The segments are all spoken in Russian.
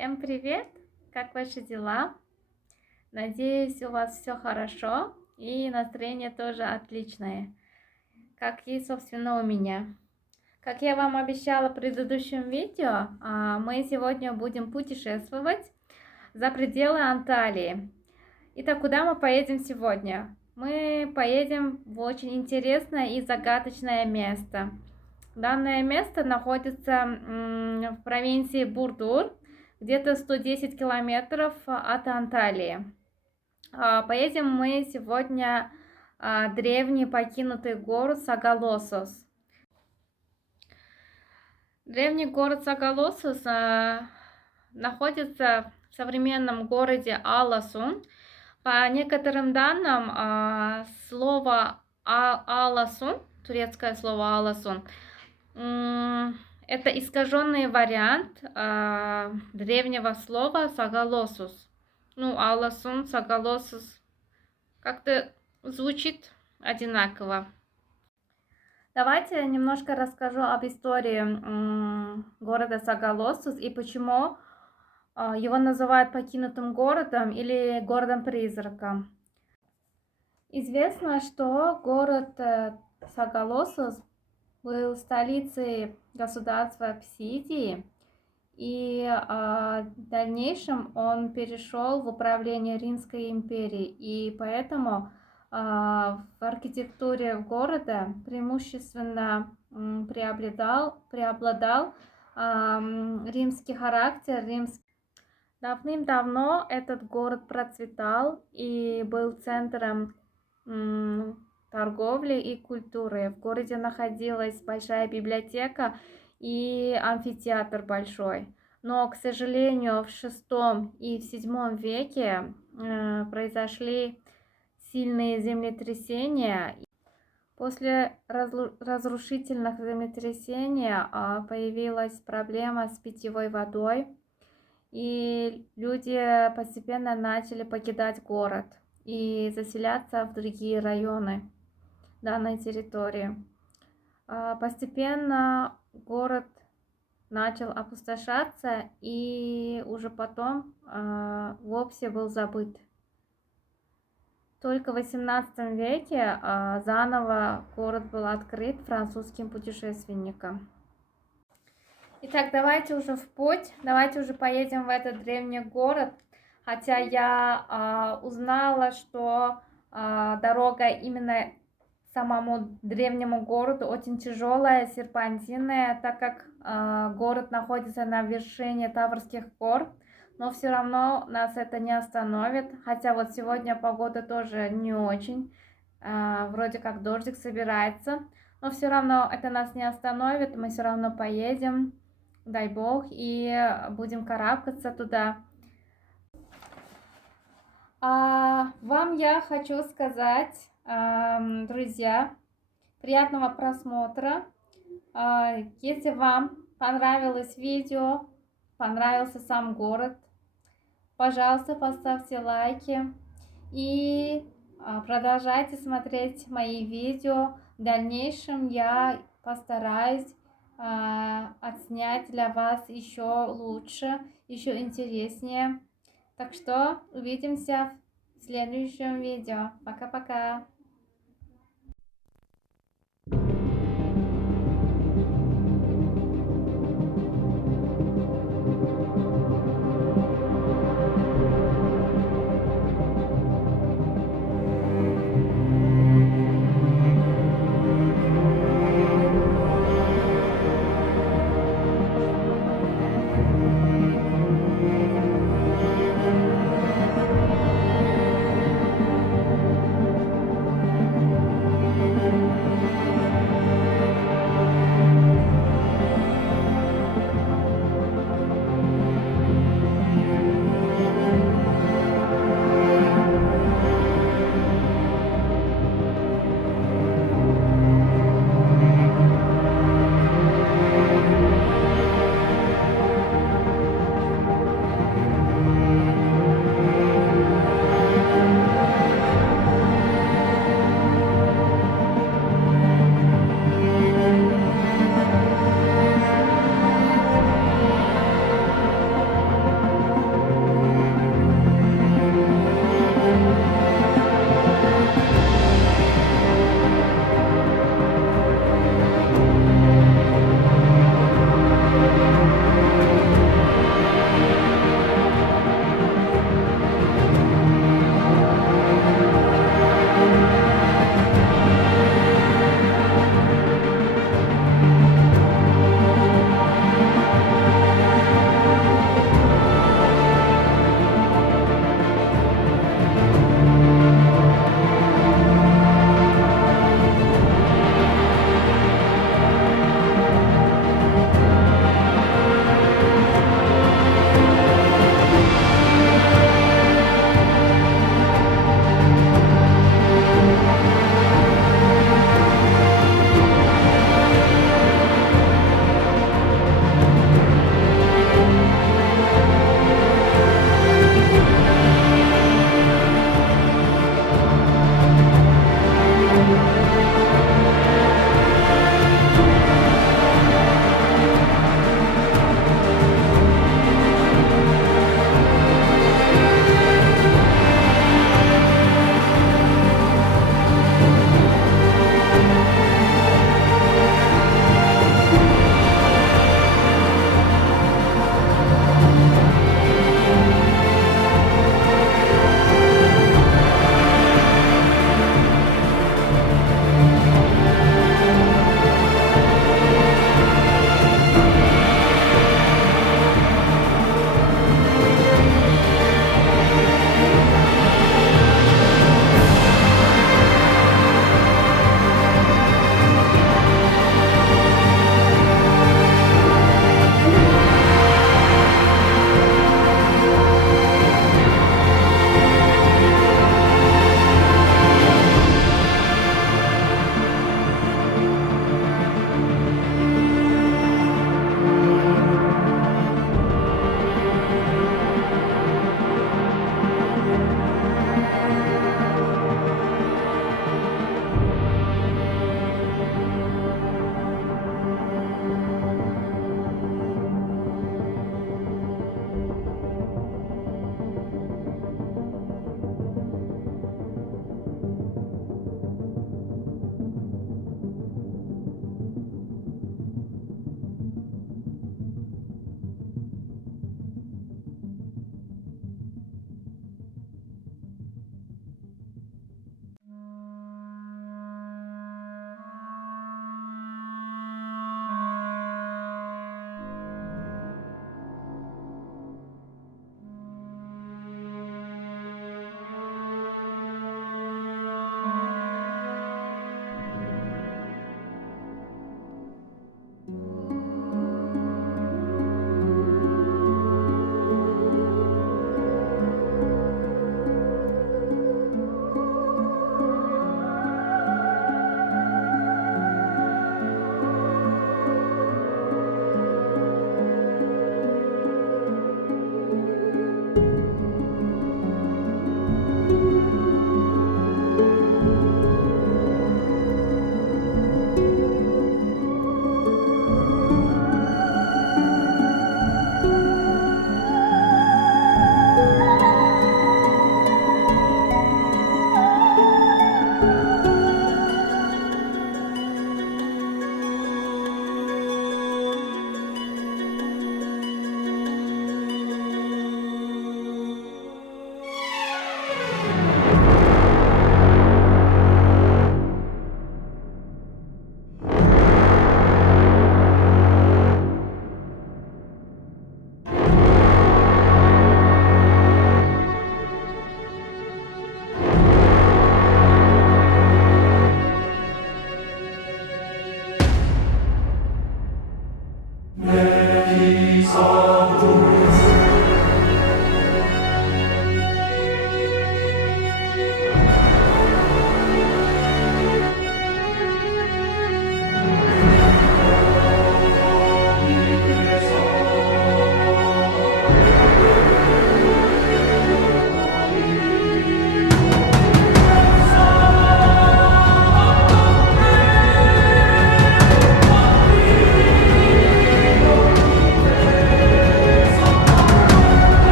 Всем привет! Как ваши дела? Надеюсь, у вас все хорошо и настроение тоже отличное, как и, собственно, у меня. Как я вам обещала в предыдущем видео, мы сегодня будем путешествовать за пределы Анталии. Итак, куда мы поедем сегодня? Мы поедем в очень интересное и загадочное место. Данное место находится в провинции Бурдур, где-то 110 километров от Анталии. Поедем мы сегодня в древний покинутый город Сагалосос. Древний город Сагалосос находится в современном городе Аласун. По некоторым данным, слово Аласун, турецкое слово Аласун, это искаженный вариант древнего слова Сагалосус. Аласун, Сагалосус как-то звучит одинаково. Давайте немножко расскажу об истории города Сагалосус и почему его называют покинутым городом или городом-призраком. Известно, что город Сагалосус был столицей государства Псидии, и в дальнейшем он перешел в управление Римской империи, и поэтому в архитектуре города преимущественно преобладал римский характер. Давным-давно этот город процветал и был центром торговли и культуры. В городе находилась большая библиотека и амфитеатр большой. Но, к сожалению, в VI и в VII веке произошли сильные землетрясения. После разрушительных землетрясений появилась проблема с питьевой водой, и люди постепенно начали покидать город и заселяться в другие районы данной территории. Постепенно город начал опустошаться и уже потом вовсе был забыт. Только в XVIII веке заново город был открыт французским путешественникам. Итак, давайте уже в путь, давайте уже поедем в этот древний город. Хотя я узнала, что дорога именно к самому древнему городу очень тяжелая, серпантинная, так как город находится на вершине Таврских гор. Но все равно нас это не остановит. Хотя вот сегодня погода тоже не очень, вроде как дождик собирается. Но все равно это нас не остановит, мы все равно поедем, дай бог, и будем карабкаться туда. Вам я хочу сказать, друзья, приятного просмотра. Если вам понравилось видео, понравился сам город, пожалуйста, поставьте лайки и продолжайте смотреть мои видео. В дальнейшем я постараюсь отснять для вас еще лучше, еще интереснее. Так что увидимся в следующем видео. Пока-пока!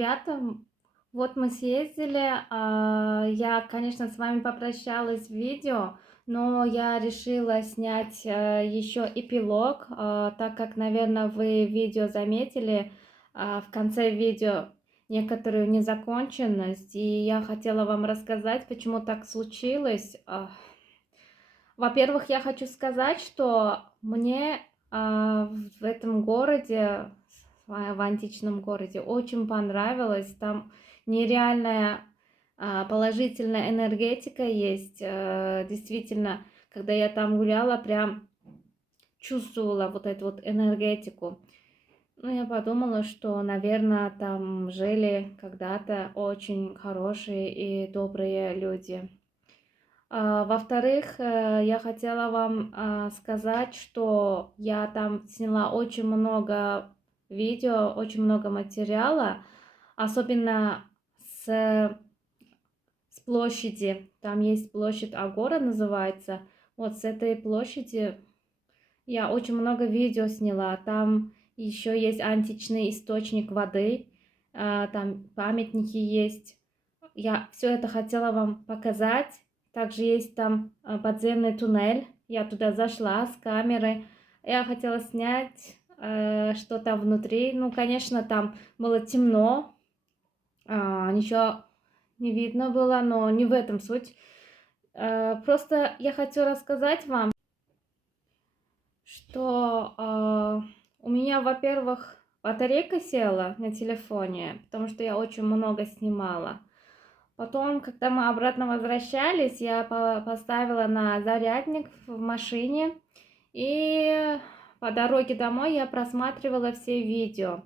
ребята, вот мы съездили. Я, конечно, с вами попрощалась в видео, но я решила снять еще эпилог, так как, наверное, вы в видео заметили в конце видео некоторую незаконченность, и я хотела вам рассказать, почему так случилось. Во-первых, я хочу сказать, что мне в этом городе, в античном городе, очень понравилось. Там нереальная положительная энергетика есть. Действительно, когда я там гуляла, прям чувствовала вот эту вот энергетику. Ну, я подумала, что, наверное, там жили когда-то очень хорошие и добрые люди. Во-вторых, я хотела вам сказать, что я там сняла очень много видео, очень много материала, особенно с площади. Там есть площадь Агора, называется. Вот с этой площади я очень много видео сняла. Там еще есть античный источник воды, там памятники есть. Я все это хотела вам показать. Также есть там подземный туннель. Я туда зашла с камерой. Я хотела снять что там внутри. Ну, конечно, там было темно. Ничего не видно было, но не в этом суть. Просто я хочу рассказать вам, что у меня, во-первых, батарейка села на телефоне, потому что я очень много снимала. Потом, когда мы обратно возвращались, я поставила на зарядник в машине, и по дороге домой я просматривала все видео.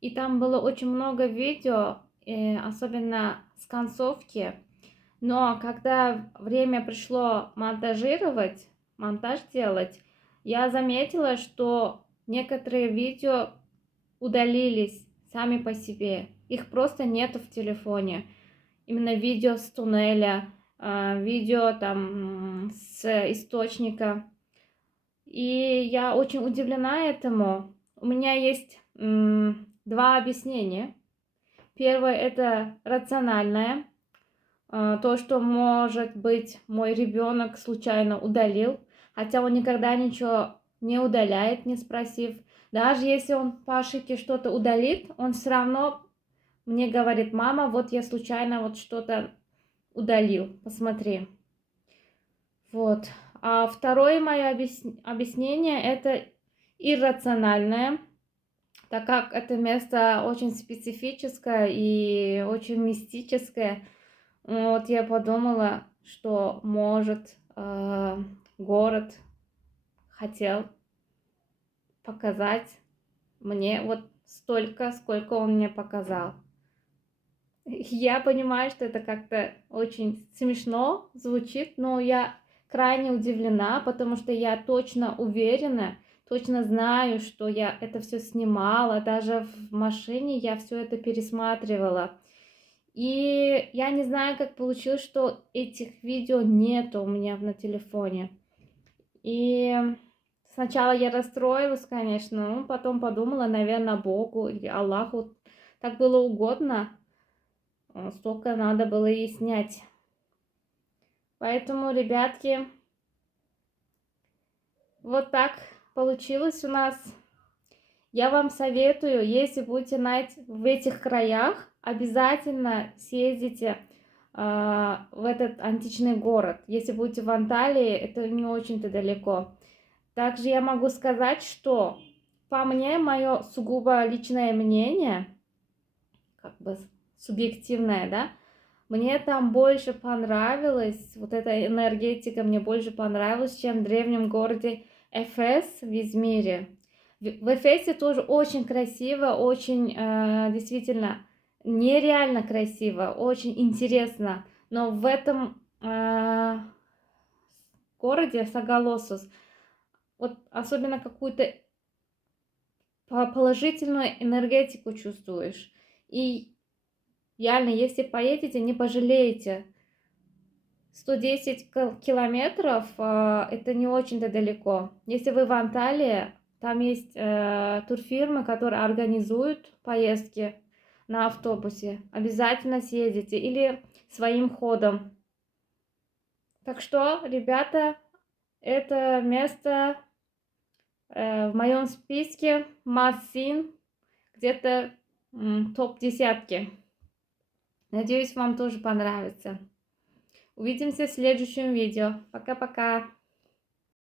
И там было очень много видео, особенно с концовки. Но когда время пришло монтаж делать, я заметила, что некоторые видео удалились сами по себе. Их просто нету в телефоне. Именно видео с туннеля, видео там с источника. И я очень удивлена этому. У меня есть два объяснения. Первое — это рациональное. То, что, может быть, мой ребенок случайно удалил, хотя он никогда ничего не удаляет, не спросив. Даже если он по ошибке что-то удалит, он все равно мне говорит: мама, вот я случайно вот что-то удалил, посмотри. Вот. А второе мое объяснение — это иррациональное, так как это место очень специфическое и очень мистическое. Вот я подумала, что, может, город хотел показать мне вот столько, сколько он мне показал. Я понимаю, что это как-то очень смешно звучит, но я крайне удивлена, потому что я точно уверена, точно знаю, что я это все снимала, даже в машине я все это пересматривала. И я не знаю, как получилось, что этих видео нету у меня на телефоне. И сначала я расстроилась, конечно, но потом подумала, наверное, Богу или Аллаху так было угодно, столько надо было и снять. Поэтому, ребятки, вот так получилось у нас. Я вам советую, если будете в этих краях, обязательно съездите в этот античный город. Если будете в Анталии, это не очень-то далеко. Также я могу сказать, что по мне, мое сугубо личное мнение, как бы субъективное, да, мне там больше понравилось, вот эта энергетика мне больше понравилась, чем в древнем городе Эфес в Измире. В Эфесе тоже очень красиво, очень действительно нереально красиво, очень интересно. Но в этом городе Сагалосус вот особенно какую-то положительную энергетику чувствуешь. И реально, если поедете, не пожалеете. 110 километров это не очень-то далеко. Если вы в Анталии, там есть турфирмы, которые организуют поездки на автобусе. Обязательно съездите или своим ходом. Так что, ребята, это место в моем списке must-see, где-то топ-10. Надеюсь, вам тоже понравится. Увидимся в следующем видео. Пока-пока.